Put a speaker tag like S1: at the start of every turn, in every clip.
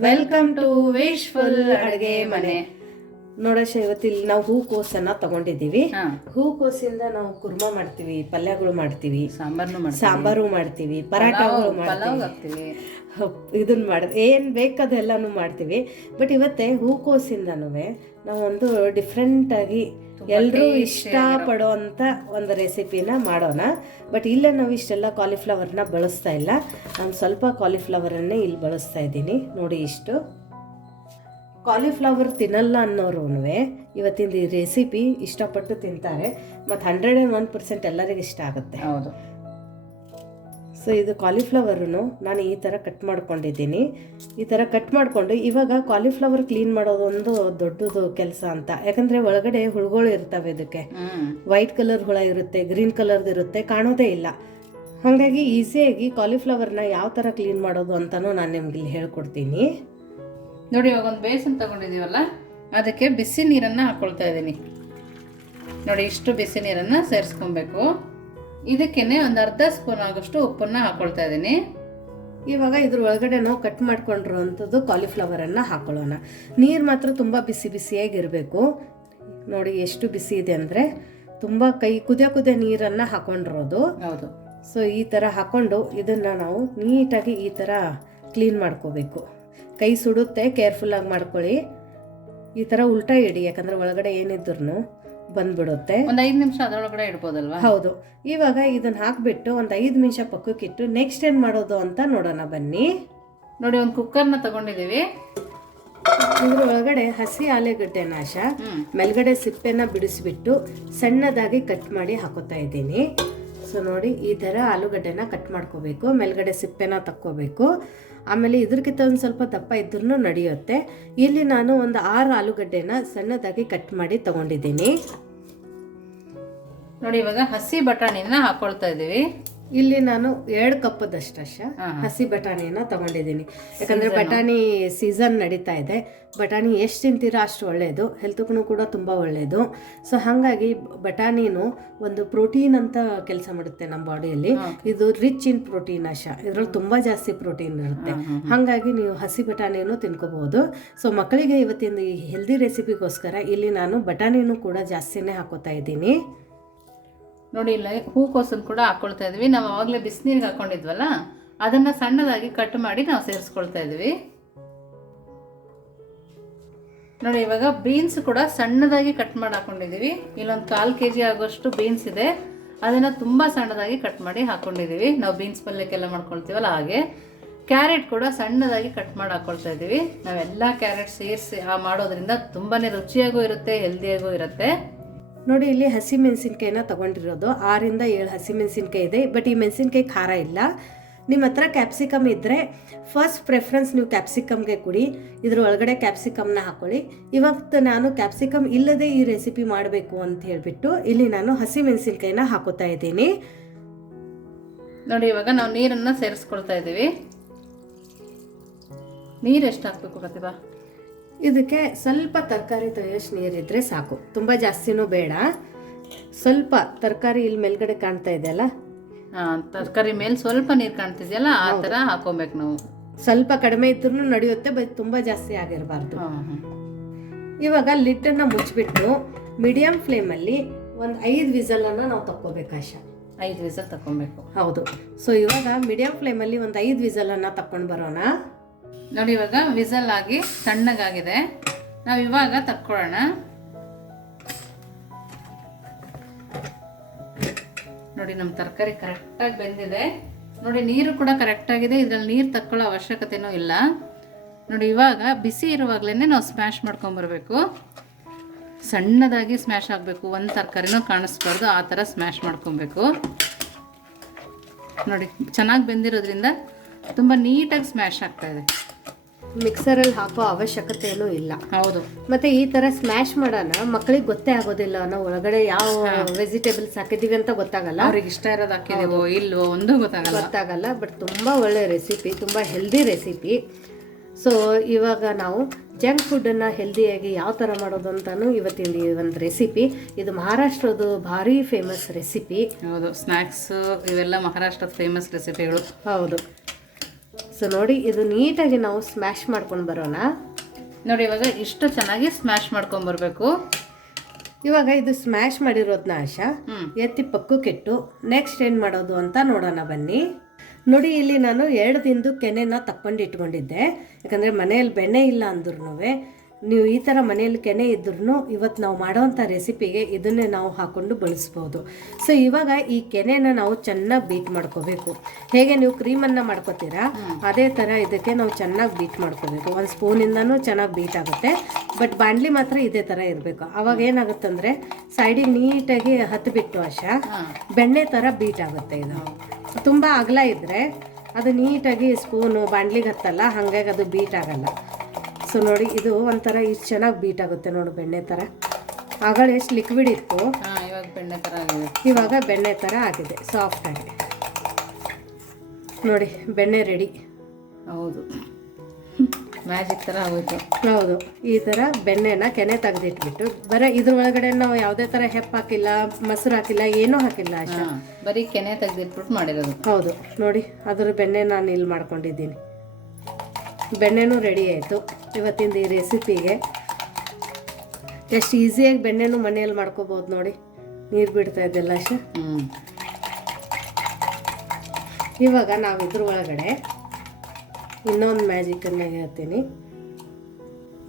S1: Welcome to wishful ಅಡುಗೆ ಮನೆ ನೋಡಶ ಇವತ್ತಿಲ್ಲಿ ನಾವು ಹೂಕೋಸನ್ನ ತಗೊಂಡಿದ್ದೀವಿ.
S2: ಹಾ.
S1: ಹೂಕೋಸಿಂದ ನಾವು ಕುರ್ಮಾ ಮಾಡ್ತೀವಿ ಪಲ್ಯಗಳು ಮಾಡ್ತೀವಿ
S2: ಸಾಂಬಾರ್ನು
S1: ಸಾಂಬಾರು ಮಾಡ್ತೀವಿ ಪರಾಟಗಳು ಮಾಡ್ತೀವಿ. ಇದನ್ನ ಮಾಡ ಏನ್ ಬೇಕಾದೆಲ್ಲಾನು ಮಾಡ್ತೀವಿ. ಬಟ್ ಇವತ್ತೇ ಹೂಕೋಸಿಂದನೂ ನಾವು ಒಂದು ಡಿಫ್ರೆಂಟ್ ಆಗಿ ಎಲ್ಲರೂ ಇಷ್ಟ ಪಡೋಂಥ ಒಂದು ರೆಸಿಪಿನ ಮಾಡೋಣ. ಬಟ್ ಇಲ್ಲೇ ನಾವು ಇಷ್ಟೆಲ್ಲ ಕಾಲಿಫ್ಲವರ್ನ ಬಳಸ್ತಾ ಇಲ್ಲ. ನಾನು ಸ್ವಲ್ಪ ಕಾಲಿಫ್ಲವರನ್ನೇ ಇಲ್ಲಿ ಬಳಸ್ತಾ ಇದ್ದೀನಿ. ನೋಡಿ ಇಷ್ಟು. ಕಾಲಿಫ್ಲವರ್ ತಿನ್ನಲ್ಲ ಅನ್ನೋರು ಇವತ್ತಿನ ಈ ರೆಸಿಪಿ ಇಷ್ಟಪಟ್ಟು ತಿಂತಾರೆ. ಮತ್ತು ಹಂಡ್ರೆಡ್ ಆ್ಯಂಡ್ ಒನ್ ಪರ್ಸೆಂಟ್ ಎಲ್ಲರಿಗೂ ಇಷ್ಟ ಆಗುತ್ತೆ.
S2: ಹೌದು.
S1: ಸೊ ಇದು ಕಾಲಿಫ್ಲವರನ್ನು ನಾನು ಈ ಥರ ಕಟ್ ಮಾಡ್ಕೊಂಡಿದ್ದೀನಿ. ಈ ಥರ ಕಟ್ ಮಾಡಿಕೊಂಡು ಇವಾಗ ಕಾಲಿಫ್ಲವರ್ ಕ್ಲೀನ್ ಮಾಡೋದೊಂದು ದೊಡ್ಡದು ಕೆಲಸ ಅಂತ. ಯಾಕಂದರೆ ಒಳಗಡೆ ಹುಳುಗಳು ಇರ್ತವೆ ಇದಕ್ಕೆ. ವೈಟ್ ಕಲರ್ ಹುಳ ಇರುತ್ತೆ ಗ್ರೀನ್ ಕಲರ್ದು ಇರುತ್ತೆ ಕಾಣೋದೇ ಇಲ್ಲ. ಹಾಗಾಗಿ ಈಸಿಯಾಗಿ ಕಾಲಿಫ್ಲವರ್ನ ಯಾವ ಥರ ಕ್ಲೀನ್ ಮಾಡೋದು ಅಂತಲೂ ನಾನು ನಿಮ್ಗೆ ಇಲ್ಲಿ ಹೇಳ್ಕೊಡ್ತೀನಿ.
S2: ನೋಡಿ ಇವಾಗ ಒಂದು ಬೇಸನ್ ತಗೊಂಡಿದೀವಲ್ಲ ಅದಕ್ಕೆ ಬಿಸಿ ನೀರನ್ನ ಹಾಕ್ಕೊಳ್ತಾ ಇದ್ದೀನಿ. ನೋಡಿ ಇಷ್ಟು ಬಿಸಿ ನೀರನ್ನ ಸೇರಿಸ್ಕೊಬೇಕು. ಇದಕ್ಕೇನೆ ಒಂದು ಅರ್ಧ ಸ್ಪೂನ್ ಆಗೋಷ್ಟು ಉಪ್ಪನ್ನ ಹಾಕ್ಕೊಳ್ತಾ ಇದ್ದೀನಿ.
S1: ಇವಾಗ ಇದ್ರ ಒಳಗಡೆ ನಾವು ಕಟ್ ಮಾಡ್ಕೊಂಡಿರುವಂಥದ್ದು ಕಾಲಿಫ್ಲವರನ್ನು ಹಾಕೊಳ್ಳೋಣ. ನೀರು ಮಾತ್ರ ತುಂಬ ಬಿಸಿ ಬಿಸಿಯಾಗಿರಬೇಕು. ನೋಡಿ ಎಷ್ಟು ಬಿಸಿ ಇದೆ ಅಂದರೆ ತುಂಬ ಕೈ ಕುದಿಯ ಕುದಿಯ ನೀರನ್ನು ಹಾಕೊಂಡಿರೋದು.
S2: ಹೌದು.
S1: ಸೊ ಈ ಥರ ಹಾಕೊಂಡು ಇದನ್ನು ನಾವು ನೀಟಾಗಿ ಈ ಥರ ಕ್ಲೀನ್ ಮಾಡ್ಕೋಬೇಕು. ಕೈ ಸುಡುತ್ತೆ ಕೇರ್ಫುಲ್ಲಾಗಿ ಮಾಡ್ಕೊಳ್ಳಿ. ಈ ಥರ ಉಲ್ಟಾ ಇಡಿ ಯಾಕಂದರೆ ಒಳಗಡೆ ಏನಿದ್ರು ಬಂದ್ಬಿಡುತ್ತೆ.
S2: ಒಂದು ಐದು ನಿಮಿಷ ಅದರೊಳಗಡೆ ಇಡ್ಬೋದಲ್ವಾ?
S1: ಹೌದು. ಇವಾಗ ಇದನ್ನ ಹಾಕ್ಬಿಟ್ಟು ಒಂದು ಐದು ನಿಮಿಷ ಪಕ್ಕಕ್ಕಿಟ್ಟು ನೆಕ್ಸ್ಟ್ ಏನು ಮಾಡೋದು ಅಂತ ನೋಡೋಣ ಬನ್ನಿ.
S2: ನೋಡಿ ಒಂದು ಕುಕ್ಕರ್ನ ತಗೊಂಡಿದ್ದೀವಿ
S1: ಇದ್ರ ಒಳಗಡೆ ಹಸಿ ಆಲೂಗಡ್ಡೆ ನಾಶ. ಮೇಲ್ಗಡೆ ಸಿಪ್ಪೆನ ಬಿಡಿಸ್ಬಿಟ್ಟು ಸಣ್ಣದಾಗಿ ಕಟ್ ಮಾಡಿ ಹಾಕೋತಾ ಇದ್ದೀನಿ. ಸೊ ನೋಡಿ ಈ ಥರ ಆಲೂಗಡ್ಡೆನ ಕಟ್ ಮಾಡ್ಕೋಬೇಕು. ಮೇಲ್ಗಡೆ ಸಿಪ್ಪೆನ ತಕ್ಕೋಬೇಕು. ಆಮೇಲೆ ಇದಕ್ಕಿಂತ ಒಂದು ಸ್ವಲ್ಪ ದಪ್ಪ ಇದ್ರೂ ನಡೆಯುತ್ತೆ. ಇಲ್ಲಿ ನಾನು ಒಂದು ಆರು ಆಲೂಗಡ್ಡೆನ ಸಣ್ಣದಾಗಿ ಕಟ್ ಮಾಡಿ ತಗೊಂಡಿದ್ದೀನಿ.
S2: ನೋಡಿ ಇವಾಗ ಹಸಿ ಬಟಾಣಿನ ಹಾಕೊಳ್ತಾ ಇದ್ದೀವಿ.
S1: ಇಲ್ಲಿ ನಾನು ಎರಡು ಕಪ್ಪದಷ್ಟಶ. ಹಸಿ ಬಟಾಣಿಯನ್ನ ತಗೊಂಡಿದ್ದೀನಿ. ಯಾಕಂದ್ರೆ ಬಟಾಣಿ ಸೀಸನ್ ನಡೀತಾ ಇದೆ. ಬಟಾಣಿ ಎಷ್ಟು ತಿಂತೀರಾ ಅಷ್ಟು ಒಳ್ಳೆಯದು ಹೆಲ್ತ್ಗೂ ಕೂಡ ತುಂಬ ಒಳ್ಳೆಯದು ಸೊ ಹಾಗಾಗಿ ಬಟಾಣಿನೂ ಒಂದು ಪ್ರೋಟೀನ್ ಅಂತ ಕೆಲಸ ಮಾಡುತ್ತೆ ನಮ್ಮ ಬಾಡಿಯಲ್ಲಿ. ಇದು ರಿಚ್ ಇನ್ ಪ್ರೋಟೀನ್ ಅಶ. ಇದ್ರಲ್ಲಿ ತುಂಬ ಜಾಸ್ತಿ ಪ್ರೋಟೀನ್ ಇರುತ್ತೆ. ಹಾಗಾಗಿ ನೀವು ಹಸಿ ಬಟಾಣಿನೂ ತಿನ್ಕೋಬಹುದು. ಸೊ ಮಕ್ಕಳಿಗೆ ಇವತ್ತಿನ ಈ ಹೆಲ್ದಿ ರೆಸಿಪಿಗೋಸ್ಕರ ಇಲ್ಲಿ ನಾನು ಬಟಾಣಿನೂ ಕೂಡ ಜಾಸ್ತಿನೇ ಹಾಕೋತಾ ಇದ್ದೀನಿ.
S2: ನೋಡಿ, ಇಲ್ಲ ಹೂಕೋಸನ್ನು ಕೂಡ ಹಾಕ್ಕೊಳ್ತಾ ಇದ್ವಿ. ನಾವು ಆವಾಗಲೇ ಬಿಸಿನೀರಿಗೆ ಹಾಕೊಂಡಿದ್ವಲ್ಲ, ಅದನ್ನ ಸಣ್ಣದಾಗಿ ಕಟ್ ಮಾಡಿ ನಾವು ಸೇರಿಸ್ಕೊಳ್ತಾ ಇದ್ವಿ. ನೋಡಿ, ಇವಾಗ ಬೀನ್ಸ್ ಕೂಡ ಸಣ್ಣದಾಗಿ ಕಟ್ ಮಾಡಿ ಹಾಕೊಂಡಿದೀವಿ ಇಲ್ಲೊಂದು ಕಾಲು ಕೆ ಜಿ ಆಗೋಷ್ಟು ಬೀನ್ಸ್ ಇದೆ. ಅದನ್ನ ತುಂಬಾ ಸಣ್ಣದಾಗಿ ಕಟ್ ಮಾಡಿ ಹಾಕೊಂಡಿದೀವಿ ನಾವು ಬೀನ್ಸ್ ಪಲ್ಯಕ್ಕೆಲ್ಲ ಮಾಡ್ಕೊಳ್ತೀವಲ್ಲ ಹಾಗೆ. ಕ್ಯಾರೆಟ್ ಕೂಡ ಸಣ್ಣದಾಗಿ ಕಟ್ ಮಾಡಿ ಹಾಕೊಳ್ತಾ ಇದ್ದೀವಿ. ನಾವೆಲ್ಲ ಕ್ಯಾರೆಟ್ ಸೇರಿಸಿ ಮಾಡೋದ್ರಿಂದ ತುಂಬಾನೇ ರುಚಿಯಾಗೂ ಇರುತ್ತೆ, ಹೆಲ್ದಿಯಾಗೂ ಇರುತ್ತೆ.
S1: ನೋಡಿ, ಇಲ್ಲಿ ಹಸಿ ಮೆಣಸಿನ್ಕಾಯಿನ ತಗೊಂಡಿರೋದು. ಆರಿಂದ ಏಳು ಹಸಿ ಮೆಣಸಿನ್ಕಾಯಿ ಇದೆ. ಬಟ್ ಈ ಮೆಣಸಿನ್ಕಾಯಿ ಖಾರ ಇಲ್ಲ. ನಿಮ್ಮ ಹತ್ರ ಕ್ಯಾಪ್ಸಿಕಮ್ ಇದ್ದರೆ ಫಸ್ಟ್ ಪ್ರೆಫರೆನ್ಸ್ ನೀವು ಕ್ಯಾಪ್ಸಿಕಮ್ಗೆ ಕೊಡಿ. ಇದ್ರ ಒಳಗಡೆ ಕ್ಯಾಪ್ಸಿಕಮ್ನ ಹಾಕೊಳ್ಳಿ. ಇವತ್ತು ನಾನು ಕ್ಯಾಪ್ಸಿಕಮ್ ಇಲ್ಲದೆ ಈ ರೆಸಿಪಿ ಮಾಡಬೇಕು ಅಂತ ಹೇಳಿಬಿಟ್ಟು ಇಲ್ಲಿ ನಾನು ಹಸಿ ಮೆಣಸಿನ್ಕಾಯಿನ ಹಾಕೋತಾ ಇದ್ದೀನಿ.
S2: ನೋಡಿ, ಇವಾಗ ನಾವು ನೀರನ್ನು ಸೇರಿಸ್ಕೊಳ್ತಾ ಇದ್ದೀವಿ. ನೀರು ಎಷ್ಟು ಹಾಕ್ಬೇಕು ಪ್ರತಿಭಾ
S1: ಇದಕ್ಕೆ ಸ್ವಲ್ಪ ತರಕಾರಿ ತೊಳೆಯೋಷ್ಟು ನೀರಿದ್ರೆ ಸಾಕು. ತುಂಬ ಜಾಸ್ತಿನೂ ಬೇಡ. ಸ್ವಲ್ಪ ತರಕಾರಿ ಇಲ್ಲಿ ಮೇಲ್ಗಡೆ ಕಾಣ್ತಾ ಇದೆಯಲ್ಲ?
S2: ಅಲ್ಲ ತರಕಾರಿ ಮೇಲೆ ಸ್ವಲ್ಪ ನೀರು ಕಾಣ್ತಿದೆಯಲ್ಲ ಆ ಥರ ಹಾಕೋಬೇಕು ನಾವು.
S1: ಸ್ವಲ್ಪ ಕಡಿಮೆ ಇದ್ರೂ ನಡೆಯುತ್ತೆ ಬಟ್ ತುಂಬ ಜಾಸ್ತಿ ಆಗಿರಬಾರ್ದು. ಇವಾಗ ಲಿಟ್ಟನ್ನು ಮುಚ್ಚಿಬಿಟ್ಟು ಮೀಡಿಯಂ ಫ್ಲೇಮಲ್ಲಿ ಒಂದು ಐದು ವಿಸಲನ್ನು ನಾವು ತಕ್ಕೋಬೇಕು ಆಶಾ.
S2: ಐದು ವಿಸಲ್ ತಕ್ಕೊಬೇಕು.
S1: ಹೌದು. ಸೊ ಇವಾಗ ಮೀಡಿಯಂ ಫ್ಲೇಮಲ್ಲಿ ಒಂದು ಐದು ವಿಸಲನ್ನು ತಕೊಂಡು ಬರೋಣ.
S2: ನೋಡಿ, ಇವಾಗ ವಿಸಲ್ ಆಗಿ ತಣ್ಣಗಾಗಿದೆ. ನಾವು ಇವಾಗ ತಕ್ಕೊಳ್ಳೋಣ. ನೋಡಿ ನಮ್ಮ ತರಕಾರಿ ಕರೆಕ್ಟಾಗಿ ಬೆಂದಿದೆ. ನೋಡಿ, ನೀರು ಕೂಡ ಕರೆಕ್ಟಾಗಿದೆ ಇದರಲ್ಲಿ ನೀರು ತಕ್ಕೊಳ್ಳೋ ಅವಶ್ಯಕತೆನೂ ಇಲ್ಲ. ನೋಡಿ, ಇವಾಗ ಬಿಸಿ ಇರುವಾಗಲೇ ನಾವು ಸ್ಮ್ಯಾಶ್ ಮಾಡ್ಕೊಂಬರ್ಬೇಕು ಸಣ್ಣದಾಗಿ ಸ್ಮ್ಯಾಶ್ ಆಗಬೇಕು. ಒಂದು ತರಕಾರಿನೂ ಕಾಣಿಸ್ಬಾರ್ದು. ಆ ಥರ ಸ್ಮ್ಯಾಶ್ ಮಾಡ್ಕೊಬೇಕು ನೋಡಿ, ಚೆನ್ನಾಗಿ ಬೆಂದಿರೋದ್ರಿಂದ ತುಂಬ ನೀಟಾಗಿ ಸ್ಮ್ಯಾಶ್ ಆಗ್ತಾ ಇದೆ.
S1: ಮಿಕ್ಸರಲ್ಲಿ ಹಾಕೋ ಅವಶ್ಯಕತೆ ಏನೂ ಇಲ್ಲ.
S2: ಹೌದು.
S1: ಮತ್ತೆ ಈ ತರ ಸ್ಮ್ಯಾಶ್ ಮಾಡೋಣ ಮಕ್ಕಳಿಗೆ ಗೊತ್ತೇ ಆಗೋದಿಲ್ಲ ನಾವು ಒಳಗಡೆ ಯಾವ ವೆಜಿಟೇಬಲ್ಸ್ ಹಾಕಿದೀವಿ ಅಂತ ಗೊತ್ತಾಗಲ್ಲ.
S2: ಅವ್ರಿಗೆ ಇಷ್ಟ ಇರೋದು ಹಾಕಿದೀವೋ ಇಲ್ವೋ ಒಂದು ಗೊತ್ತಾಗಲ್ಲ.
S1: ಗೊತ್ತಾಗಲ್ಲ ಬಟ್ ತುಂಬಾ ಒಳ್ಳೆ ರೆಸಿಪಿ ತುಂಬಾ ಹೆಲ್ದಿ ರೆಸಿಪಿ ಸೊ ಇವಾಗ ನಾವು ಜಂಕ್ ಫುಡ್ಡನ್ನು ಹೆಲ್ದಿಯಾಗಿ ಯಾವ ಥರ ಮಾಡೋದು ಅಂತಾನು ಇವತ್ತಿನ ಈ ಒಂದು ರೆಸಿಪಿ ಇದು ಮಹಾರಾಷ್ಟ್ರದ್ದು ಭಾರಿ ಫೇಮಸ್ ರೆಸಿಪಿ
S2: ಹೌದು ಸ್ನ್ಯಾಕ್ಸ್ ಇವೆಲ್ಲ ಮಹಾರಾಷ್ಟ್ರದ ಫೇಮಸ್ ರೆಸಿಪಿಗಳು
S1: ಹೌದು. ಸೊ ನೋಡಿ ಇದು ನೀಟಾಗಿ ನಾವು ಸ್ಮ್ಯಾಶ್ ಮಾಡ್ಕೊಂಡು ಬರೋಣ.
S2: ನೋಡಿ ಇವಾಗ ಇಷ್ಟು ಚೆನ್ನಾಗಿ ಸ್ಮ್ಯಾಶ್ ಮಾಡ್ಕೊಂಡು ಬರಬೇಕು.
S1: ಇವಾಗ ಇದು ಸ್ಮ್ಯಾಶ್ ಮಾಡಿರೋದನ್ನ ಆಶಾ. ಎತ್ತಿ ಪಕ್ಕು ಕೆಟ್ಟು. ನೆಕ್ಸ್ಟ್ ಏನು ಮಾಡೋದು ಅಂತ ನೋಡೋಣ ಬನ್ನಿ. ನೋಡಿ ಇಲ್ಲಿ ನಾನು ಎರಡು ದಿನದ ಕೆನೆನ ತಕ್ಕೊಂಡು ಇಟ್ಕೊಂಡಿದ್ದೆ. ಯಾಕಂದರೆ ಮನೆಯಲ್ಲಿ ಬೆಣ್ಣೆ ಇಲ್ಲ ಅಂದ್ರೂ ನೀವು ಈ ಥರ ಮನೆಯಲ್ಲಿ ಕೆನೆ ಇದ್ರೂ ಇವತ್ತು ನಾವು ಮಾಡೋವಂಥ ರೆಸಿಪಿಗೆ ಇದನ್ನೇ ನಾವು ಹಾಕ್ಕೊಂಡು ಬಳಸ್ಬೋದು. ಸೊ ಇವಾಗ ಈ ಕೆನೆನ ನಾವು ಚೆನ್ನಾಗಿ ಬೀಟ್ ಮಾಡ್ಕೋಬೇಕು. ಹೇಗೆ ನೀವು ಕ್ರೀಮನ್ನು ಮಾಡ್ಕೋತೀರಾ? ಅದೇ ಥರ ಇದಕ್ಕೆ ನಾವು ಚೆನ್ನಾಗಿ ಬೀಟ್ ಮಾಡ್ಕೋಬೇಕು. ಒಂದು ಸ್ಪೂನಿಂದನೂ ಚೆನ್ನಾಗಿ ಬೀಟ್ ಆಗುತ್ತೆ. ಬಟ್ ಬಾಣಲಿ ಮಾತ್ರ ಇದೇ ಥರ ಇರಬೇಕು. ಅವಾಗ ಏನಾಗುತ್ತಂದರೆ ಸೈಡಿಗೆ ನೀಟಾಗಿ ಹತ್ತು ಬಿಟ್ಟು ಆಶಾ ಬೆಣ್ಣೆ ಥರ ಬೀಟ್ ಆಗುತ್ತೆ ಇದು. ತುಂಬ ಅಗಲ ಇದ್ದರೆ ಅದು ನೀಟಾಗಿ ಸ್ಪೂನು ಬಾಣ್ಲಿಗೆ ಹತ್ತಲ್ಲ ಹಾಗಾಗಿ ಅದು ಬೀಟ್ ಆಗಲ್ಲ. ಸೊ ನೋಡಿ ಇದು ಒಂಥರ ಇಷ್ಟು ಚೆನ್ನಾಗಿ ಬೀಟ್ ಆಗುತ್ತೆ ನೋಡು ಬೆಣ್ಣೆ ಥರ ಆಗಳ ಎಷ್ಟು ಲಿಕ್ವಿಡ್ ಇತ್ತು?
S2: ಇವಾಗ ಬೆಣ್ಣೆ ಥರ ಆಗಿದೆ.
S1: ಇವಾಗ ಬೆಣ್ಣೆ ಥರ ಆಗಿದೆ ಸಾಫ್ಟಾಗಿ ನೋಡಿ ಬೆಣ್ಣೆ ರೆಡಿ
S2: ಹೌದು. ಮ್ಯಾಜಿಕ್ ಥರ ಆಗೋಯ್ತು.
S1: ಹೌದು ಈ ಥರ ಬೆಣ್ಣೆನ ಕೆನೆ ತೆಗೆದಿಟ್ಬಿಟ್ಟು ಬರೀ ಇದ್ರ ಒಳಗಡೆ ನಾವು ಯಾವುದೇ ಥರ ಹೆಪ್ಪು ಹಾಕಿಲ್ಲ ಮೊಸರು ಹಾಕಿಲ್ಲ ಏನೂ ಹಾಕಿಲ್ಲ ಅಷ್ಟೇ.
S2: ಬರೀ ಕೆನೆ ತೆಗೆದಿಟ್ಬಿಟ್ಟು ಮಾಡಿರೋದು.
S1: ಹೌದು ನೋಡಿ ಅದ್ರ ಬೆಣ್ಣೆ ನಾನು ಇಲ್ಲಿ ಮಾಡ್ಕೊಂಡಿದ್ದೀನಿ. ಬೆಣ್ಣೆನೂ ರೆಡಿ ಆಯಿತು. ಇವತ್ತಿಂದ ಈ ರೆಸಿಪಿಗೆ ಎಷ್ಟು ಈಸಿಯಾಗಿ ಬೆಣ್ಣೆನೂ ಮನೆಯಲ್ಲಿ ಮಾಡ್ಕೋಬೋದು ನೋಡಿ. ನೀರು ಬಿಡ್ತಾ ಇದ್ದೆಲ್ಲ ಅಷ್ಟು. ಇವಾಗ ನಾವು ಇದ್ರ ಒಳಗಡೆ ಇನ್ನೊಂದು ಮ್ಯಾಜಿಕನ್ನು ಹೇಳ್ತೀನಿ.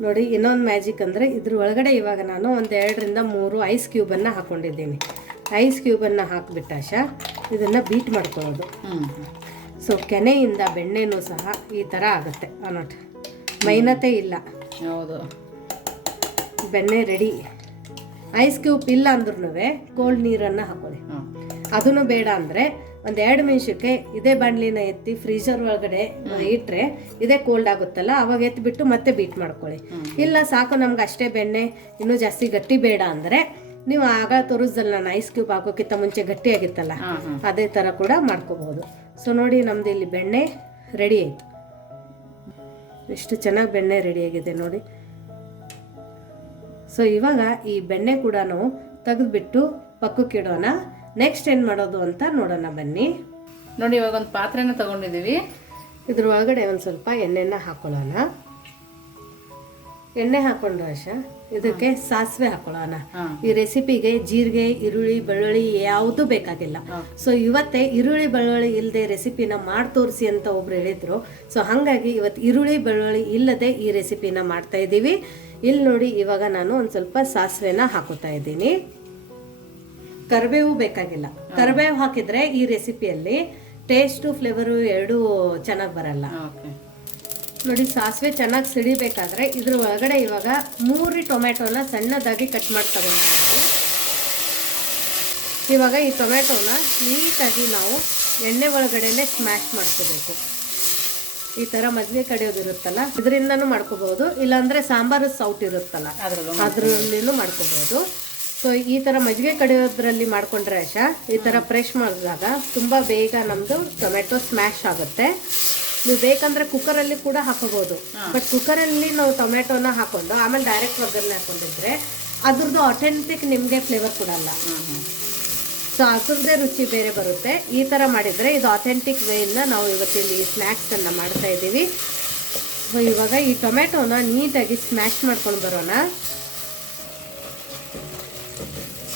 S1: ನೋಡಿ ಇನ್ನೊಂದು ಮ್ಯಾಜಿಕ್ ಅಂದರೆ ಇದ್ರ ಒಳಗಡೆ ಇವಾಗ ನಾನು ಒಂದು ಎರಡರಿಂದ ಮೂರು ಐಸ್ ಕ್ಯೂಬನ್ನು ಹಾಕ್ಕೊಂಡಿದ್ದೀನಿ ಐಸ್ ಕ್ಯೂಬನ್ನು ಹಾಕಿಬಿಟ್ಟಾಶ ಇದನ್ನು ಬೀಟ್ ಮಾಡ್ಕೊಳ್ಳೋದು.
S2: ಹ್ಮ್.
S1: ಸೊ ಕೆನೆಯಿಂದ ಬೆಣ್ಣೆನೂ ಸಹ ಈ ಥರ ಆಗುತ್ತೆ ಅನ್ನೋಟ್ ಮೈನತೆ ಇಲ್ಲ.
S2: ಹೌದು.
S1: ಬೆಣ್ಣೆ ರೆಡಿ ಐಸ್ ಕ್ಯೂಬ್ ಇಲ್ಲ ಅಂದ್ರೂ ಕೋಲ್ಡ್ ನೀರನ್ನು ಹಾಕೊಳ್ಳಿ. ಅದನ್ನು ಬೇಡ ಅಂದರೆ ಒಂದು ಎರಡು ನಿಮಿಷಕ್ಕೆ ಇದೇ ಬಾಣಲಿನ ಎತ್ತಿ ಫ್ರೀಜರ್ ಒಳಗಡೆ ಇಟ್ಟರೆ ಇದೇ ಕೋಲ್ಡ್ ಆಗುತ್ತಲ್ಲ ಅವಾಗ ಎತ್ತಿಬಿಟ್ಟು ಮತ್ತೆ ಬೀಟ್ ಮಾಡ್ಕೊಳ್ಳಿ. ಇಲ್ಲ ಸಾಕು ನಮ್ಗೆ ಅಷ್ಟೇ ಬೆಣ್ಣೆ ಇನ್ನೂ ಜಾಸ್ತಿ ಗಟ್ಟಿ ಬೇಡ ಅಂದರೆ ನೀವು ಆಗ ತೋರಿಸ್ದಲ್ಲ ನಾನು ಐಸ್ ಕ್ಯೂಬ್ ಹಾಕೋಕ್ಕಿಂತ ಮುಂಚೆ ಗಟ್ಟಿಯಾಗಿತ್ತಲ್ಲ ಅದೇ ಥರ ಕೂಡ ಮಾಡ್ಕೋಬಹುದು ಸೊ ನೋಡಿ ನಮ್ದು ಇಲ್ಲಿ ಬೆಣ್ಣೆ ರೆಡಿ ಆಯಿತು. ಎಷ್ಟು ಚೆನ್ನಾಗಿ ಬೆಣ್ಣೆ ರೆಡಿಯಾಗಿದೆ ನೋಡಿ. ಸೊ ಇವಾಗ ಈ ಬೆಣ್ಣೆ ಕೂಡ ನಾವು ತೆಗೆದುಬಿಟ್ಟು ಪಕ್ಕಕ್ಕೆ ಇಡೋಣ. ನೆಕ್ಸ್ಟ್ ಏನು ಮಾಡೋದು ಅಂತ ನೋಡೋಣ ಬನ್ನಿ.
S2: ನೋಡಿ ಇವಾಗ ಒಂದು ಪಾತ್ರೆನ ತಗೊಂಡಿದ್ದೀವಿ.
S1: ಇದ್ರ ಒಳಗಡೆ ಒಂದು ಸ್ವಲ್ಪ ಎಣ್ಣೆನ ಹಾಕೊಳ್ಳೋಣ. ಎಣ್ಣೆ ಹಾಕೊಂಡು ಆಶಾ? ಇದಕ್ಕೆ ಸಾಸಿವೆ ಹಾಕೊಳ್ಳೋಣ. ಈ ರೆಸಿಪಿಗೆ ಜೀರಿಗೆ ಈರುಳ್ಳಿ ಬೆಳ್ಳುಳ್ಳಿ ಯಾವುದು ಬೇಕಾಗಿಲ್ಲ. ಸೊ ಇವತ್ತೇ ಈರುಳ್ಳಿ ಬೆಳ್ಳುಳ್ಳಿ ಇಲ್ಲದೆ ರೆಸಿಪಿನ ಮಾಡಿ ತೋರಿಸಿ ಅಂತ ಒಬ್ರು ಹೇಳಿದ್ರು. ಸೊ ಹಾಗಾಗಿ ಇವತ್ತು ಈರುಳ್ಳಿ ಬೆಳ್ಳುಳ್ಳಿ ಇಲ್ಲದೆ ಈ ರೆಸಿಪಿನ ಮಾಡ್ತಾ ಇದ್ದೀವಿ. ಇಲ್ಲಿ ನೋಡಿ ಇವಾಗ ನಾನು ಒಂದು ಸ್ವಲ್ಪ ಸಾಸಿವೆನ ಹಾಕೋತಾ ಇದ್ದೀನಿ. ಕರಿಬೇವು ಬೇಕಾಗಿಲ್ಲ. ಕರಿಬೇವು ಹಾಕಿದ್ರೆ ಈ ರೆಸಿಪಿಯಲ್ಲಿ ಟೇಸ್ಟು ಫ್ಲೇವರು ಎರಡೂ ಚೆನ್ನಾಗಿ ಬರಲ್ಲ. ನೋಡಿ ಸಾಸಿವೆ ಚೆನ್ನಾಗಿ ಸಿಡಿಬೇಕಾದ್ರೆ ಇದ್ರ ಒಳಗಡೆ ಇವಾಗ ಮೂರು ಟೊಮೆಟೊನ ಸಣ್ಣದಾಗಿ ಕಟ್ ಮಾಡಿ ತಗೊಂಡಿದ್ದೀವಿ. ಇವಾಗ ಈ ಟೊಮೆಟೊನ ನೀಟಾಗಿ ನಾವು ಎಣ್ಣೆ ಒಳಗಡೆನೆ ಸ್ಮ್ಯಾಶ್ ಮಾಡ್ಕೋಬೇಕು. ಈ ಥರ ಮಜ್ಜಿಗೆ ಕಡಿಯೋದಿರುತ್ತಲ್ಲ ಇದರಿಂದನೂ ಮಾಡ್ಕೋಬೋದು ಇಲ್ಲಾಂದರೆ ಸಾಂಬಾರು ಸೌಟ್ ಇರುತ್ತಲ್ಲ ಅದರಲ್ಲಿನೂ ಮಾಡ್ಕೋಬೋದು ಸೊ ಈ ಥರ ಮಜ್ಜಿಗೆ ಕಡಿಯೋದ್ರಲ್ಲಿ ಮಾಡ್ಕೊಂಡ್ರೆ ಆಶಾ ಈ ಥರ ಫ್ರೆಶ್ ಮಾಡಿದಾಗ ತುಂಬ ಬೇಗ ನಮ್ಮದು ಟೊಮೆಟೊ ಸ್ಮ್ಯಾಶ್ ಆಗುತ್ತೆ. ನೀವು ಬೇಕಂದ್ರೆ ಕುಕ್ಕರಲ್ಲಿ ಕೂಡ ಹಾಕೋಬಹುದು. ಬಟ್ ಕುಕ್ಕರಲ್ಲಿ ನಾವು ಟೊಮೆಟೊನ ಹಾಕೊಂಡು ಆಮೇಲೆ ಡೈರೆಕ್ಟ್ ಒಗ್ಗರಣೆ ಹಾಕೊಂಡಿದ್ರೆ ಅದ್ರದ್ದು ಅಥೆಂಟಿಕ್ ನಿಮಗೆ ಫ್ಲೇವರ್ ಕೊಡಲ್ಲ. ಸೊ ಹಸುರದೇ ರುಚಿ ಬೇರೆ ಬರುತ್ತೆ. ಈ ಥರ ಮಾಡಿದರೆ ಇದು ಅಥೆಂಟಿಕ್ ವೇಯಿಂದ ನಾವು ಇವತ್ತಿನ ಈ ಸ್ನ್ಯಾಕ್ಸನ್ನು ಮಾಡ್ತಾ ಇದ್ದೀವಿ. ಸೊ ಇವಾಗ ಈ ಟೊಮೆಟೊನ ನೀಟಾಗಿ ಸ್ಮ್ಯಾಶ್ ಮಾಡ್ಕೊಂಡು ಬರೋಣ.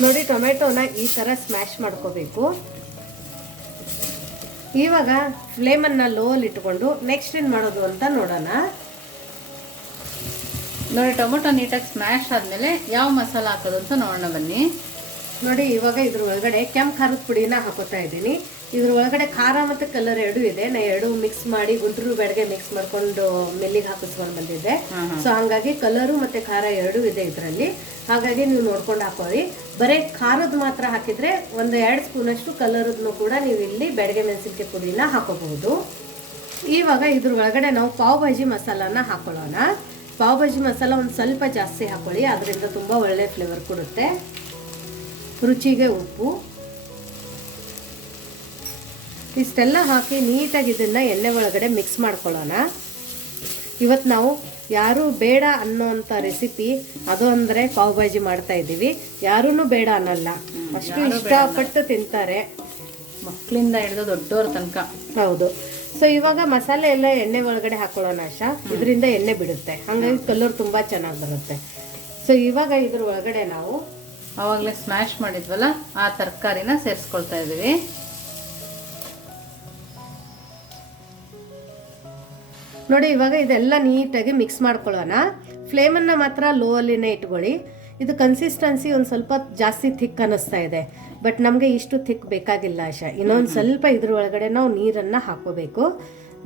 S1: ನೋಡಿ ಟೊಮೆಟೊನ ಈ ಥರ ಸ್ಮ್ಯಾಶ್ ಮಾಡ್ಕೋಬೇಕು. ಇವಾಗ ಫ್ಲೇಮನ್ನು ಲೋಲ್ಲಿ ಇಟ್ಕೊಂಡು ನೆಕ್ಸ್ಟ್ ಏನು ಮಾಡೋದು ಅಂತ ನೋಡೋಣ.
S2: ನೋಡಿ ಟೊಮೊಟೊ ನೀಟಾಗಿ ಸ್ಮ್ಯಾಶ್ ಆದಮೇಲೆ ಯಾವ ಮಸಾಲ ಹಾಕೋದು ಅಂತ ನೋಡೋಣ ಬನ್ನಿ.
S1: ನೋಡಿ ಇವಾಗ ಇದ್ರ ಒಳಗಡೆ ಕೆಂಪು ಖಾರದ ಪುಡಿನ ಹಾಕೋತಾ ಇದ್ದೀನಿ. ಇದ್ರ ಒಳಗಡೆ ಖಾರ ಮತ್ತು ಕಲರ್ ಎರಡೂ ಇದೆ. ನಾ ಎರಡು ಮಿಕ್ಸ್ ಮಾಡಿ ಗುಂಟೂರು ಬೆಳಗ್ಗೆ ಮಿಕ್ಸ್ ಮಾಡ್ಕೊಂಡು ಮೆಲ್ಲಿಗೆ ಹಾಕಿಸ್ಕೊಂಡು ಬಂದಿದ್ದೆ. ಸೊ ಹಂಗಾಗಿ ಕಲರು ಮತ್ತು ಖಾರ ಎರಡೂ ಇದೆ ಇದರಲ್ಲಿ. ಹಾಗಾಗಿ ನೀವು ನೋಡ್ಕೊಂಡು ಹಾಕೋರಿ. ಬರೀ ಖಾರದ ಮಾತ್ರ ಹಾಕಿದ್ರೆ ಒಂದು ಎರಡು ಸ್ಪೂನಷ್ಟು ಕಲರದನ್ನು ಕೂಡ ನೀವು ಇಲ್ಲಿ ಬೆಳಗ್ಗೆ ಮೆಣಸಿನ್ಕಾಯಿ ಪುಡಿನ ಹಾಕೋಬಹುದು. ಇವಾಗ ಇದ್ರ ಒಳಗಡೆ ನಾವು ಪಾವ್ ಭಾಜಿ ಮಸಾಲಾನ ಹಾಕೊಳ್ಳೋಣ. ಪಾವ್ ಭಾಜಿ ಮಸಾಲ ಒಂದು ಸ್ವಲ್ಪ ಜಾಸ್ತಿ ಹಾಕೊಳ್ಳಿ. ಅದರಿಂದ ತುಂಬ ಒಳ್ಳೆ ಫ್ಲೇವರ್ ಕೊಡುತ್ತೆ. ರುಚಿಗೆ ಉಪ್ಪು. ಇಷ್ಟೆಲ್ಲ ಹಾಕಿ ನೀಟಾಗಿ ಇದನ್ನು ಎಣ್ಣೆ ಒಳಗಡೆ ಮಿಕ್ಸ್ ಮಾಡ್ಕೊಳ್ಳೋಣ. ಇವತ್ತು ನಾವು ಯಾರು ಬೇಡ ಅನ್ನೋಂಥ ರೆಸಿಪಿ ಅದು ಅಂದರೆ ಪಾವ್ ಭಾಜಿ ಮಾಡ್ತಾ ಇದ್ದೀವಿ. ಯಾರೂ ಬೇಡ ಅನ್ನಲ್ಲ. ಅಷ್ಟು ಇಷ್ಟಪಟ್ಟು ತಿಂತಾರೆ.
S2: ಮಕ್ಕಳಿಂದ ಹಿಡಿದು ದೊಡ್ಡವ್ರ ತನಕ.
S1: ಹೌದು. ಸೊ ಇವಾಗ ಮಸಾಲೆ ಎಲ್ಲ ಎಣ್ಣೆ ಒಳಗಡೆ ಹಾಕೊಳ್ಳೋಣ ಆಶಾ. ಇದರಿಂದ ಎಣ್ಣೆ ಬಿಡುತ್ತೆ. ಹಾಗಾಗಿ ಕಲ್ಲರ್ ತುಂಬ ಚೆನ್ನಾಗಿ ಬರುತ್ತೆ. ಸೊ ಇವಾಗ ಇದ್ರ ಒಳಗಡೆ ನಾವು
S2: ಆವಾಗಲೇ ಸ್ಮ್ಯಾಶ್ ಮಾಡಿದ್ವಲ್ಲ ಆ ತರಕಾರಿನ ಸೇರಿಸ್ಕೊಳ್ತಾ ಇದ್ದೀವಿ.
S1: ನೋಡಿ, ಇವಾಗ ಇದೆಲ್ಲ ನೀಟಾಗಿ ಮಿಕ್ಸ್ ಮಾಡ್ಕೊಳ್ಳೋಣ. ಫ್ಲೇಮನ್ನು ಮಾತ್ರ ಲೋ ಅಲ್ಲಿನೇ ಇಟ್ಕೊಳ್ಳಿ. ಇದು ಕನ್ಸಿಸ್ಟೆನ್ಸಿ ಒಂದು ಸ್ವಲ್ಪ ಜಾಸ್ತಿ ಥಿಕ್ ಅನ್ನಿಸ್ತಾ ಇದೆ. ಬಟ್ ನಮಗೆ ಇಷ್ಟು ಥಿಕ್ ಬೇಕಾಗಿಲ್ಲ, ಆಶ. ಇನ್ನೊಂದು ಸ್ವಲ್ಪ ಇದ್ರ ಒಳಗಡೆ ನಾವು ನೀರನ್ನು ಹಾಕೋಬೇಕು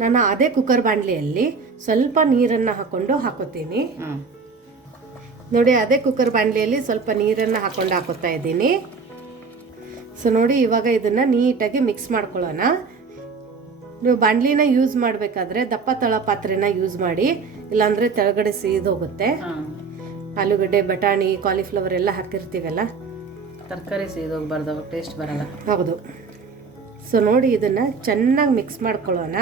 S1: ನಾನು ಅದೇ ಕುಕ್ಕರ್ ಬಾಣಲಿಯಲ್ಲಿ ಸ್ವಲ್ಪ ನೀರನ್ನು ಹಾಕ್ಕೊಂಡು ಹಾಕೋತೀನಿ. ನೋಡಿ, ಅದೇ ಕುಕ್ಕರ್ ಬಾಣಲಿಯಲ್ಲಿ ಸ್ವಲ್ಪ ನೀರನ್ನು ಹಾಕ್ಕೊಂಡು ಹಾಕೋತಾ ಇದ್ದೀನಿ. ಸೊ ನೋಡಿ, ಇವಾಗ ಇದನ್ನು ನೀಟಾಗಿ ಮಿಕ್ಸ್ ಮಾಡ್ಕೊಳ್ಳೋಣ. ನೀವು ಬಾಣಲಿನ ಯೂಸ್ ಮಾಡಬೇಕಾದ್ರೆ ದಪ್ಪ ತಳ ಪಾತ್ರೆನ ಯೂಸ್ ಮಾಡಿ ಇಲ್ಲಾಂದ್ರೆ ತೆಳಗಡೆ ಸೀದೋಗುತ್ತೆ ಆಲೂಗಡ್ಡೆ ಬಟಾಣಿ ಕಾಲಿಫ್ಲವರ್ ಎಲ್ಲ ಹಾಕಿರ್ತೀವಲ್ಲ?
S2: ತರಕಾರಿ ಸೀದೋಗ್ಬಾರ್ದು ಟೇಸ್ಟ್ ಬರಲ್ಲ.
S1: ಹೌದು. ಸೊ ನೋಡಿ ಇದನ್ನು ಚೆನ್ನಾಗಿ ಮಿಕ್ಸ್ ಮಾಡ್ಕೊಳ್ಳೋಣ.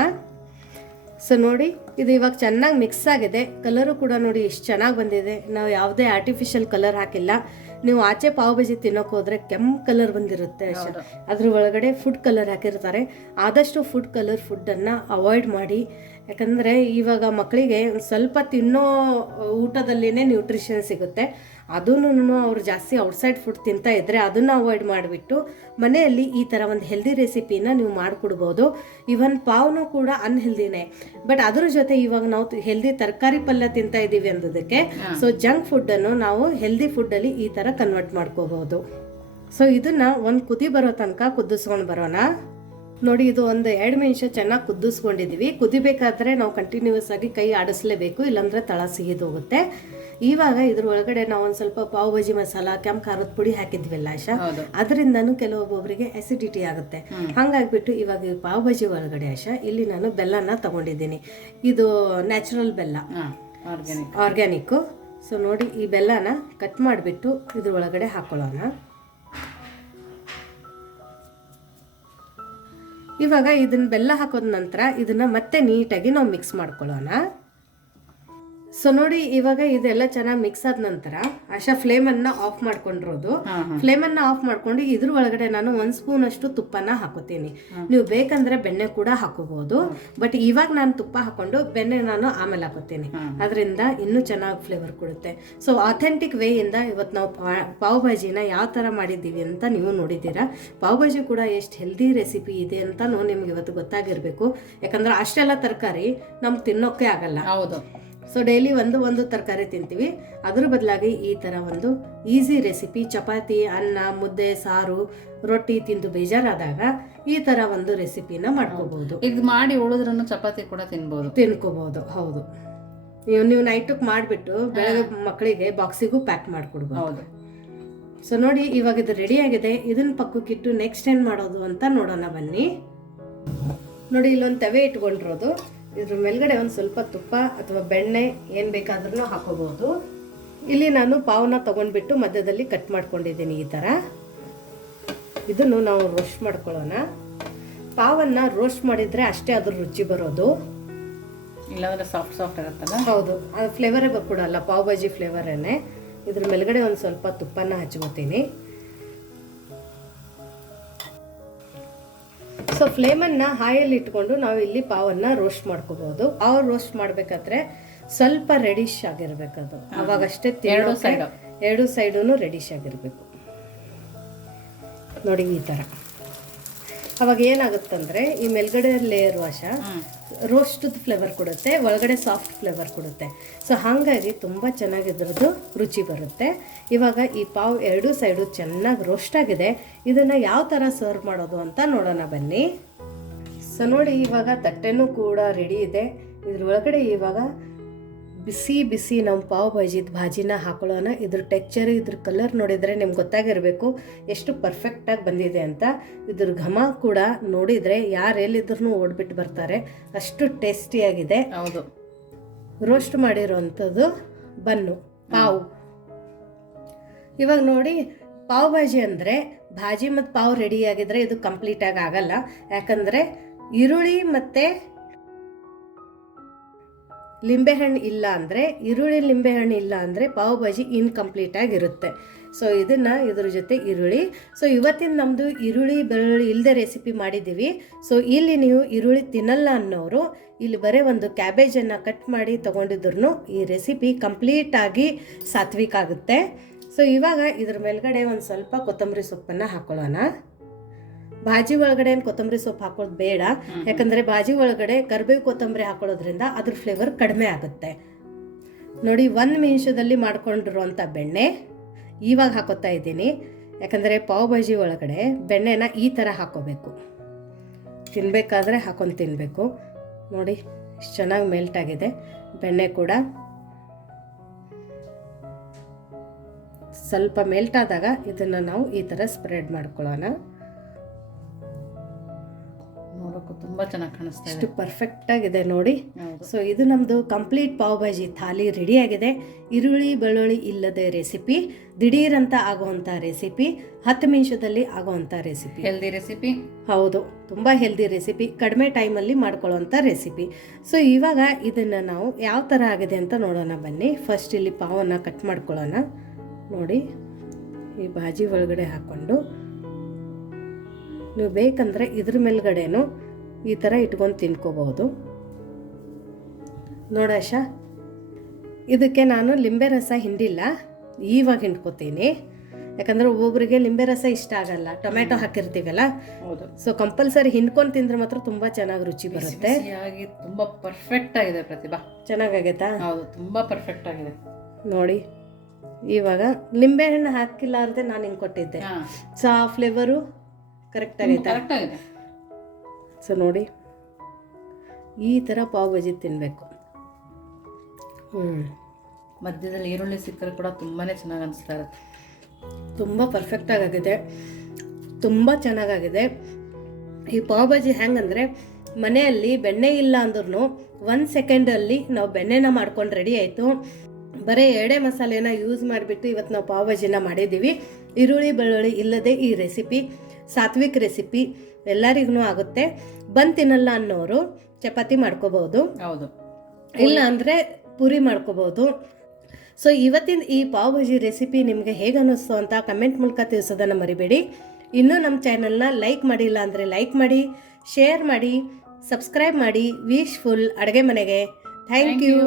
S1: ಸೊ ನೋಡಿ ಇದು ಇವಾಗ ಚೆನ್ನಾಗಿ ಮಿಕ್ಸ್ ಆಗಿದೆ. ಕಲರು ಕೂಡ ನೋಡಿ ಎಷ್ಟು ಚೆನ್ನಾಗಿ ಬಂದಿದೆ. ನಾವು ಯಾವುದೇ ಆರ್ಟಿಫಿಷಿಯಲ್ ಕಲರ್ ಹಾಕಿಲ್ಲ. ನೀವು ಆಚೆ ಪಾವ್ ಭಾಜಿ ತಿನ್ನೋಕೆ ಹೋದ್ರೆ ಕೆಂಪು ಕಲರ್ ಬಂದಿರುತ್ತೆ ಅಷ್ಟೇ ಅದ್ರ ಒಳಗಡೆ ಫುಡ್ ಕಲರ್ ಹಾಕಿರ್ತಾರೆ. ಆದಷ್ಟು ಫುಡ್ ಕಲರ್ ಫುಡ್ಡನ್ನು ಅವಾಯ್ಡ್ ಮಾಡಿ. ಯಾಕಂದರೆ ಇವಾಗ ಮಕ್ಕಳಿಗೆ ಸ್ವಲ್ಪ ತಿನ್ನೋ ಊಟದಲ್ಲಿನೇ ನ್ಯೂಟ್ರಿಷನ್ ಸಿಗುತ್ತೆ. ಅದನ್ನು ಅವರು ಜಾಸ್ತಿ ಔಟ್ಸೈಡ್ ಫುಡ್ ತಿಂತಾ ಇದ್ದರೆ ಅದನ್ನು ಅವಾಯ್ಡ್ ಮಾಡಿಬಿಟ್ಟು ಮನೆಯಲ್ಲಿ ಈ ಥರ ಒಂದು ಹೆಲ್ದಿ ರೆಸಿಪಿನ ನೀವು ಮಾಡಿಕೊಡ್ಬೋದು. ಇವನ್ ಪಾವ್ನು ಕೂಡ ಅನ್ಹೆಲ್ದಿನೇ ಬಟ್ ಅದ್ರ ಜೊತೆ ಇವಾಗ ನಾವು ಹೆಲ್ದಿ ತರಕಾರಿ ಪಲ್ಯ ತಿಂತಾ ಇದ್ದೀವಿ ಅನ್ನೋದಕ್ಕೆ ಸೊ ಜಂಕ್ ಫುಡ್ಡನ್ನು ನಾವು ಹೆಲ್ದಿ ಫುಡ್ಡಲ್ಲಿ ಈ ಥರ ಕನ್ವರ್ಟ್ ಮಾಡ್ಕೋಬೋದು. ಸೊ ಇದನ್ನ ಒಂದು ಕುದಿ ಬರೋ ತನಕ ಕುದಿಸ್ಕೊಂಡು ಬರೋಣ. ನೋಡಿ ಇದು ಒಂದು ಎರಡು ನಿಮಿಷ ಚೆನ್ನಾಗಿ ಕುದಿಸ್ಕೊಂಡಿದ್ದೀವಿ ಕುದಿಬೇಕಾದ್ರೆ ನಾವು ಕಂಟಿನ್ಯೂಸ್ ಆಗಿ ಕೈ ಆಡಿಸ್ಲೇಬೇಕು ಇಲ್ಲಾಂದ್ರೆ ತಳ ಸಿಹಿದೋಗುತ್ತೆ. ಇವಾಗ ಇದ್ರ ಒಳಗಡೆ ನಾವು ಒಂದು ಸ್ವಲ್ಪ ಪಾವ್ ಭಾಜಿ ಮಸಾಲ ಕೆಂಪು ಖಾರದ ಪುಡಿ ಹಾಕಿದ್ವಿಲ್ಲ ಆಶಾ? ಅದರಿಂದನು ಕೆಲವೊಬ್ಬೊಬ್ಬರಿಗೆ ಅಸಿಡಿಟಿ ಆಗುತ್ತೆ. ಹಂಗಾಗ್ಬಿಟ್ಟು ಇವಾಗ ಈ ಪಾವ್ ಭಾಜಿ ಒಳಗಡೆ ಆಶಾ ಇಲ್ಲಿ ನಾನು ಬೆಲ್ಲನ ತಗೊಂಡಿದ್ದೀನಿ. ಇದು ನ್ಯಾಚುರಲ್ ಬೆಲ್ಲ.
S2: ಆರ್ಗ್ಯಾನಿಕ್
S1: ಸೊ ನೋಡಿ ಈ ಬೆಲ್ಲನ ಕಟ್ ಮಾಡಿಬಿಟ್ಟು ಇದ್ರ ಒಳಗಡೆ ಹಾಕೊಳ್ಳೋಣ. ಇವಾಗ ಇದನ್ನ ಬೆಲ್ಲ ಹಾಕೋದ ನಂತರ ಇದನ್ನ ಮತ್ತೆ ನೀಟಾಗಿ ನಾವು ಮಿಕ್ಸ್ ಮಾಡ್ಕೊಳ್ಳೋಣ. ಸೊ ನೋಡಿ ಇವಾಗ ಇದೆಲ್ಲ ಚೆನ್ನಾಗಿ ಮಿಕ್ಸ್ ಆದ ನಂತರ ಆಶಾ ಅನ್ನ ಆಫ್ ಮಾಡ್ಕೊಂಡಿರೋದು.
S2: ಫ್ಲೇಮ್ ಅನ್ನ
S1: ಫ್ಲೇಮನ್ನು ಆಫ್ ಮಾಡ್ಕೊಂಡು ಇದ್ರ ಒಳಗಡೆ ನಾನು ಒಂದ್ ಸ್ಪೂನ್ ಅಷ್ಟು ತುಪ್ಪನ ಹಾಕೋತೀನಿ ನೀವು ಬೇಕಂದ್ರೆ ಬೆಣ್ಣೆ ಕೂಡ ಹಾಕೋಬಹುದು ಬಟ್ ಇವಾಗ ನಾನು ತುಪ್ಪ ಹಾಕೊಂಡು ಬೆಣ್ಣೆ ನಾನು ಆಮೇಲೆ ಹಾಕೋತೀನಿ ಅದರಿಂದ ಇನ್ನೂ ಚೆನ್ನಾಗಿ ಫ್ಲೇವರ್ ಕೊಡುತ್ತೆ. ಸೊ ಅಥೆಂಟಿಕ್ ವೇಯಿಂದ ಇವತ್ತು ನಾವು ಪಾವ್ ಭಾಜಿನ ಯಾವ ತರ ಮಾಡಿದ್ದೀವಿ ಅಂತ ನೀವು ನೋಡಿದ್ದೀರಾ. ಪಾವ್ ಭಾಜಿ ಕೂಡ ಎಷ್ಟು ಹೆಲ್ದಿ ರೆಸಿಪಿ ಇದೆ ಅಂತ ನಿಮ್ಗೆ ಇವತ್ತು ಗೊತ್ತಾಗಿರಬೇಕು. ಯಾಕಂದ್ರೆ ಅಷ್ಟೆಲ್ಲ ತರಕಾರಿ ನಮ್ಗೆ ತಿನ್ನೋಕೆ ಆಗಲ್ಲ.
S2: ಹೌದು.
S1: ಸೊ ಡೈಲಿ ಒಂದು ಒಂದು ತರಕಾರಿ ತಿಂತೀವಿ. ಅದ್ರ ಬದಲಾಗಿ ಈ ಥರ ಒಂದು ಈಸಿ ರೆಸಿಪಿ ಚಪಾತಿ ಅನ್ನ ಮುದ್ದೆ ಸಾರು ರೊಟ್ಟಿ ತಿಂದು ಬೇಜಾರಾದಾಗ ಈ ಥರ ಒಂದು ರೆಸಿಪಿನ ಮಾಡ್ಕೋಬಹುದು
S2: ಇದು ಮಾಡಿ ಉಳಿದ್ರೂ ಚಪಾತಿ ಕೂಡ ತಿನ್ಬೋದು.
S1: ತಿನ್ಕೋಬಹುದು ಹೌದು. ನೀವು ನೀವು ನೈಟಕ್ಕೆ ಮಾಡಿಬಿಟ್ಟು ಬೆಳಗ್ಗೆ ಮಕ್ಕಳಿಗೆ ಬಾಕ್ಸಿಗೂ ಪ್ಯಾಕ್ ಮಾಡಿಕೊಡ್ಬೋದು.
S2: ಹೌದು.
S1: ಸೊ ನೋಡಿ ಇವಾಗ ಇದು ರೆಡಿ ಆಗಿದೆ. ಇದನ್ನ ಪಕ್ಕಕ್ಕಿಟ್ಟು ನೆಕ್ಸ್ಟ್ ಏನು ಮಾಡೋದು ಅಂತ ನೋಡೋಣ ಬನ್ನಿ. ನೋಡಿ ಇಲ್ಲೊಂದು ತವೆ ಇಟ್ಕೊಂಡಿರೋದು. ಇದ್ರ ಮೇಲ್ಗಡೆ ಒಂದು ಸ್ವಲ್ಪ ತುಪ್ಪ ಅಥವಾ ಬೆಣ್ಣೆ ಏನು ಬೇಕಾದ್ರೂ ಹಾಕೋಬಹುದು. ಇಲ್ಲಿ ನಾನು ಪಾವನ ತಗೊಂಡ್ಬಿಟ್ಟು ಮಧ್ಯದಲ್ಲಿ ಕಟ್ ಮಾಡ್ಕೊಂಡಿದ್ದೀನಿ ಈ ಥರ ಇದನ್ನು ನಾವು ರೋಸ್ಟ್ ಮಾಡ್ಕೊಳ್ಳೋಣ. ಪಾವನ್ನ ರೋಸ್ಟ್ ಮಾಡಿದ್ರೆ ಅಷ್ಟೇ ಅದ್ರ ರುಚಿ ಬರೋದು.
S2: ಇಲ್ಲಾಂದ್ರೆ ಸಾಫ್ಟ್ ಸಾಫ್ಟ್ ಆಗುತ್ತಲ್ಲ
S1: ಹೌದು ಅದು ಫ್ಲೇವರೇ ಬರ್ಕೊಡಲ್ಲ ಪಾವ್ ಭಾಜಿ ಫ್ಲೇವರೇನೆ ಇದ್ರ ಮೇಲ್ಗಡೆ ಒಂದು ಸ್ವಲ್ಪ ತುಪ್ಪನ ಹಚ್ಕೋತೀನಿ. ಸೊ ಫ್ಲೇಮನ್ನು ಹಾಯಲ್ಲಿ ಇಟ್ಕೊಂಡು ನಾವು ಇಲ್ಲಿ ಪಾವನ್ನ ರೋಸ್ಟ್ ಮಾಡ್ಕೋಬಹುದು ಪಾವ್ ರೋಸ್ಟ್ ಮಾಡಬೇಕಾದ್ರೆ ಸ್ವಲ್ಪ ರೆಡಿಶ್ ಆಗಿರ್ಬೇಕದು. ಅವಾಗಷ್ಟೇ
S2: ಎರಡು ಸೈಡ್
S1: ಎರಡು ಸೈಡೂ ರೆಡಿಶ್ ಆಗಿರಬೇಕು. ನೋಡಿ ಈ ಥರ ಅವಾಗ ಏನಾಗುತ್ತಂದ್ರೆ ಈ ಮೇಲ್ಗಡೆ ಲೇಯರ್ ವಾಶ ರೋಸ್ಟದ್ ಫ್ಲೇವರ್ ಕೊಡುತ್ತೆ, ಒಳಗಡೆ ಸಾಫ್ಟ್ ಫ್ಲೇವರ್ ಕೊಡುತ್ತೆ. ಸೊ ಹಾಗಾಗಿ ತುಂಬ ಚೆನ್ನಾಗಿದ್ರದ್ದು ರುಚಿ ಬರುತ್ತೆ. ಇವಾಗ ಈ ಪಾವ್ ಎರಡೂ ಸೈಡು ಚೆನ್ನಾಗಿ ರೋಸ್ಟ್ ಆಗಿದೆ. ಇದನ್ನು ಯಾವ ಥರ ಸರ್ವ್ ಮಾಡೋದು ಅಂತ ನೋಡೋಣ ಬನ್ನಿ. ಸೊ ನೋಡಿ ಇವಾಗ ತಟ್ಟೆನೂ ಕೂಡ ರೆಡಿ ಇದೆ. ಇದ್ರ ಒಳಗಡೆ ಇವಾಗ ಬಿಸಿ ಬಿಸಿ ನಮ್ಮ ಪಾವ್ ಭಾಜಿದ ಭಾಜಿನ ಹಾಕೊಳ್ಳೋಣ. ಇದ್ರ ಟೆಕ್ಚರ್ ಇದ್ರ ಕಲರ್ ನೋಡಿದರೆ ನಿಮ್ಗೆ ಗೊತ್ತಾಗಿರಬೇಕು ಎಷ್ಟು ಪರ್ಫೆಕ್ಟಾಗಿ ಬಂದಿದೆ ಅಂತ. ಇದ್ರ ಘಮ ಕೂಡ ನೋಡಿದರೆ ಯಾರು ಎಲ್ಲಿದ್ರು ಓಡ್ಬಿಟ್ಟು ಬರ್ತಾರೆ. ಅಷ್ಟು ಟೇಸ್ಟಿಯಾಗಿದೆ
S2: ಹೌದು.
S1: ರೋಸ್ಟ್ ಮಾಡಿರೋವಂಥದ್ದು ಬನ್ನು ಪಾವ್. ಇವಾಗ ನೋಡಿ ಪಾವ್ ಭಾಜಿ ಅಂದರೆ ಭಾಜಿ ಮತ್ತು ಪಾವ್ ರೆಡಿ ಆಗಿದ್ರೆ ಇದು ಕಂಪ್ಲೀಟಾಗಿ ಆಗಲ್ಲ. ಯಾಕಂದರೆ ಈರುಳ್ಳಿ ಮತ್ತು ಲಿಂಬೆಹಣ್ಣು ಇಲ್ಲ ಅಂದರೆ, ಈರುಳ್ಳಿ ಲಿಂಬೆಹಣ್ಣು ಇಲ್ಲ ಅಂದರೆ ಪಾವ್ ಭಾಜಿ ಇನ್ಕಂಪ್ಲೀಟ್ ಆಗಿರುತ್ತೆ. ಸೊ ಇದನ್ನು ಇದ್ರ ಜೊತೆ ಈರುಳ್ಳಿ. ಸೊ ಇವತ್ತಿನ ನಮ್ಮದು ಈರುಳ್ಳಿ ಬೆಳ್ಳುಳ್ಳಿ ಇಲ್ಲದೆ ರೆಸಿಪಿ ಮಾಡಿದ್ದೀವಿ ಸೊ ಇಲ್ಲಿ ನೀವು ಈರುಳ್ಳಿ ತಿನ್ನಲ್ಲ ಅನ್ನೋರು, ಇಲ್ಲಿ ಬರೀ ಒಂದು ಕ್ಯಾಬೇಜನ್ನು ಕಟ್ ಮಾಡಿ ತೊಗೊಂಡಿದ್ರು ಈ ರೆಸಿಪಿ ಕಂಪ್ಲೀಟಾಗಿ ಸಾತ್ವಿಕ ಆಗುತ್ತೆ. ಸೊ ಇವಾಗ ಇದ್ರ ಮೇಲ್ಗಡೆ ಒಂದು ಸ್ವಲ್ಪ ಕೊತ್ತಂಬರಿ ಸೊಪ್ಪನ್ನು ಹಾಕೊಳ್ಳೋಣ. ಭಾಜಿ ಒಳಗಡೆ ಏನು ಕೊತ್ತಂಬರಿ ಸೊಪ್ಪು ಹಾಕೋದು ಬೇಡ. ಯಾಕಂದರೆ ಭಾಜಿ ಒಳಗಡೆ ಕರ್ಬೇವು ಕೊತ್ತಂಬರಿ ಹಾಕೊಳ್ಳೋದ್ರಿಂದ ಅದ್ರ ಫ್ಲೇವರ್ ಕಡಿಮೆ ಆಗುತ್ತೆ. ನೋಡಿ ಒಂದು ನಿಮಿಷದಲ್ಲಿ ಮಾಡ್ಕೊಂಡಿರುವಂಥ ಬೆಣ್ಣೆ ಇವಾಗ ಹಾಕೋತಾ ಇದ್ದೀನಿ. ಯಾಕಂದರೆ ಪಾವ್ ಭಾಜಿ ಒಳಗಡೆ ಬೆಣ್ಣೆನ ಈ ಥರ ಹಾಕೋಬೇಕು. ತಿನ್ನಬೇಕಾದ್ರೆ ಹಾಕೊಂಡು ತಿನ್ನಬೇಕು ನೋಡಿ ಇಷ್ಟು ಚೆನ್ನಾಗಿ ಮೆಲ್ಟ್ ಆಗಿದೆ. ಬೆಣ್ಣೆ ಕೂಡ ಸ್ವಲ್ಪ ಮೆಲ್ಟ್ ಆದಾಗ ಇದನ್ನು ನಾವು ಈ ಥರ ಸ್ಪ್ರೆಡ್ ಮಾಡ್ಕೊಳ್ಳೋಣ.
S2: ನೋಡೋಕ್ಕೂ ತುಂಬಾ ಚೆನ್ನಾಗಿ ಕಾಣಿಸ್ತಾ
S1: ಇಷ್ಟು
S2: ಪರ್ಫೆಕ್ಟಾಗಿದೆ
S1: ಪರ್ಫೆಕ್ಟ್ ಆಗಿದೆ ನೋಡಿ. ಸೊ ಇದು ನಮ್ಮದು ಕಂಪ್ಲೀಟ್ ಪಾವ್ ಭಾಜಿ ಥಾಲಿ ರೆಡಿಯಾಗಿದೆ ಈರುಳ್ಳಿ ಬೆಳ್ಳುಳ್ಳಿ ಇಲ್ಲದೆ ರೆಸಿಪಿ ದಿಢೀರಂತ ಆಗುವಂಥ ರೆಸಿಪಿ ಹತ್ತು ನಿಮಿಷದಲ್ಲಿ ಆಗುವಂಥ ರೆಸಿಪಿ
S2: ಹೆಲ್ದಿ ರೆಸಿಪಿ
S1: ಹೌದು ತುಂಬ ಹೆಲ್ದಿ ರೆಸಿಪಿ ಕಡಿಮೆ ಟೈಮಲ್ಲಿ ಮಾಡ್ಕೊಳ್ಳೋವಂಥ ರೆಸಿಪಿ ಸೊ ಇವಾಗ ಇದನ್ನು ನಾವು ಯಾವ ಥರ ಆಗಿದೆ ಅಂತ ನೋಡೋಣ ಬನ್ನಿ. ಫಸ್ಟ್ ಇಲ್ಲಿ ಪಾವನ್ನು ಕಟ್ ಮಾಡ್ಕೊಳ್ಳೋಣ. ನೋಡಿ ಈ ಭಾಜಿ ಒಳಗಡೆ ಹಾಕ್ಕೊಂಡು. ನೀವು ಬೇಕಂದರೆ ಇದ್ರ ಮೇಲ್ಗಡೆನೂ ಈ ಥರ ಇಟ್ಕೊಂಡು ತಿನ್ಕೋಬಹುದು. ನೋಡಾಶ ಇದಕ್ಕೆ ನಾನು ಲಿಂಬೆ ರಸ ಹಿಂಡಿಲ್ಲ ಈವಾಗ ಹಿಂಡ್ಕೋತೀನಿ. ಯಾಕಂದ್ರೆ ಒಬ್ಬೊಬ್ಬರಿಗೆ ಲಿಂಬೆ ರಸ ಇಷ್ಟ ಆಗಲ್ಲ ಟೊಮೆಟೊ ಹಾಕಿರ್ತೀವಲ್ಲ?
S2: ಹೌದು.
S1: ಸೊ ಕಂಪಲ್ಸರಿ ಹಿಂಡ್ಕೊಂಡು ತಿಂದ್ರೆ ಮಾತ್ರ ತುಂಬ ಚೆನ್ನಾಗಿ ರುಚಿ ಬರುತ್ತೆ.
S2: ತುಂಬ ತುಂಬಾ ಪರ್ಫೆಕ್ಟ್ ಆಗಿದೆ ಪ್ರತಿಭಾ.
S1: ಚೆನ್ನಾಗಾಗೈತಾ?
S2: ಹೌದು ತುಂಬಾ ಪರ್ಫೆಕ್ಟ್ ಆಗಿದೆ.
S1: ನೋಡಿ ಇವಾಗ ಲಿಂಬೆ ಹಣ್ಣು ಹಾಕಿಲ್ಲಾರ್ದೆ ನಾನು ಹಿಂಗೆ ಕೊಟ್ಟಿದ್ದೆ. ಸೊ ಆ ಫ್ಲೇವರು ಕರೆಕ್ಟ್ ಆಗೈತೆ?
S2: ಕರೆಕ್ಟ್ ಆಗಿದೆ.
S1: ಸೊ ನೋಡಿ ಈ ಥರ ಪಾವ್ ಭಾಜಿ ತಿನ್ನಬೇಕು ಹ್ಞೂ
S2: ಮಧ್ಯದಲ್ಲಿ ಈರುಳ್ಳಿ ಸಿಕ್ಕರೆ ಕೂಡ ತುಂಬಾ ಚೆನ್ನಾಗಿ ಅನಿಸ್ತಾ ಇರುತ್ತೆ.
S1: ತುಂಬ ಪರ್ಫೆಕ್ಟಾಗಿದೆ ತುಂಬ ಚೆನ್ನಾಗಾಗಿದೆ. ಈ ಪಾವ್ ಭಾಜಿ ಹೆಂಗಂದರೆ ಮನೆಯಲ್ಲಿ ಬೆಣ್ಣೆ ಇಲ್ಲ ಅಂದ್ರೂ ಒಂದು ಸೆಕೆಂಡಲ್ಲಿ ನಾವು ಬೆಣ್ಣೆನ ಮಾಡ್ಕೊಂಡು ರೆಡಿ ಆಯಿತು. ಬರೀ ಎಡೆ ಮಸಾಲೆನ ಯೂಸ್ ಮಾಡಿಬಿಟ್ಟು ಇವತ್ತು ನಾವು ಪಾವ್ ಭಾಜಿನ ಮಾಡಿದ್ದೀವಿ ಈರುಳ್ಳಿ ಬೆಳ್ಳುಳ್ಳಿ ಇಲ್ಲದೆ ಈ ರೆಸಿಪಿ ಸಾತ್ವಿಕ್ ರೆಸಿಪಿ ಎಲ್ಲರಿಗೂ ಆಗುತ್ತೆ. ಬಂದು ತಿನ್ನಲ್ಲ ಅನ್ನೋರು ಚಪಾತಿ ಮಾಡ್ಕೋಬಹುದು
S2: ಹೌದು.
S1: ಇಲ್ಲ ಅಂದರೆ ಪೂರಿ ಮಾಡ್ಕೋಬಹುದು ಸೊ ಇವತ್ತಿನ ಈ ಪಾವ್ ಭಾಜಿ ರೆಸಿಪಿ ನಿಮಗೆ ಹೇಗೆ ಅನ್ನಿಸ್ತು ಅಂತ ಕಮೆಂಟ್ ಮೂಲಕ ತಿಳಿಸೋದನ್ನು ಮರಿಬೇಡಿ. ಇನ್ನೂ ನಮ್ಮ ಚಾನಲ್ನ ಲೈಕ್ ಮಾಡಿಲ್ಲ ಅಂದರೆ ಲೈಕ್ ಮಾಡಿ ಶೇರ್ ಮಾಡಿ ಸಬ್ಸ್ಕ್ರೈಬ್ ಮಾಡಿ. ವಿಶ್ ಫುಲ್ ಅಡುಗೆ ಮನೆಗೆ. Thank you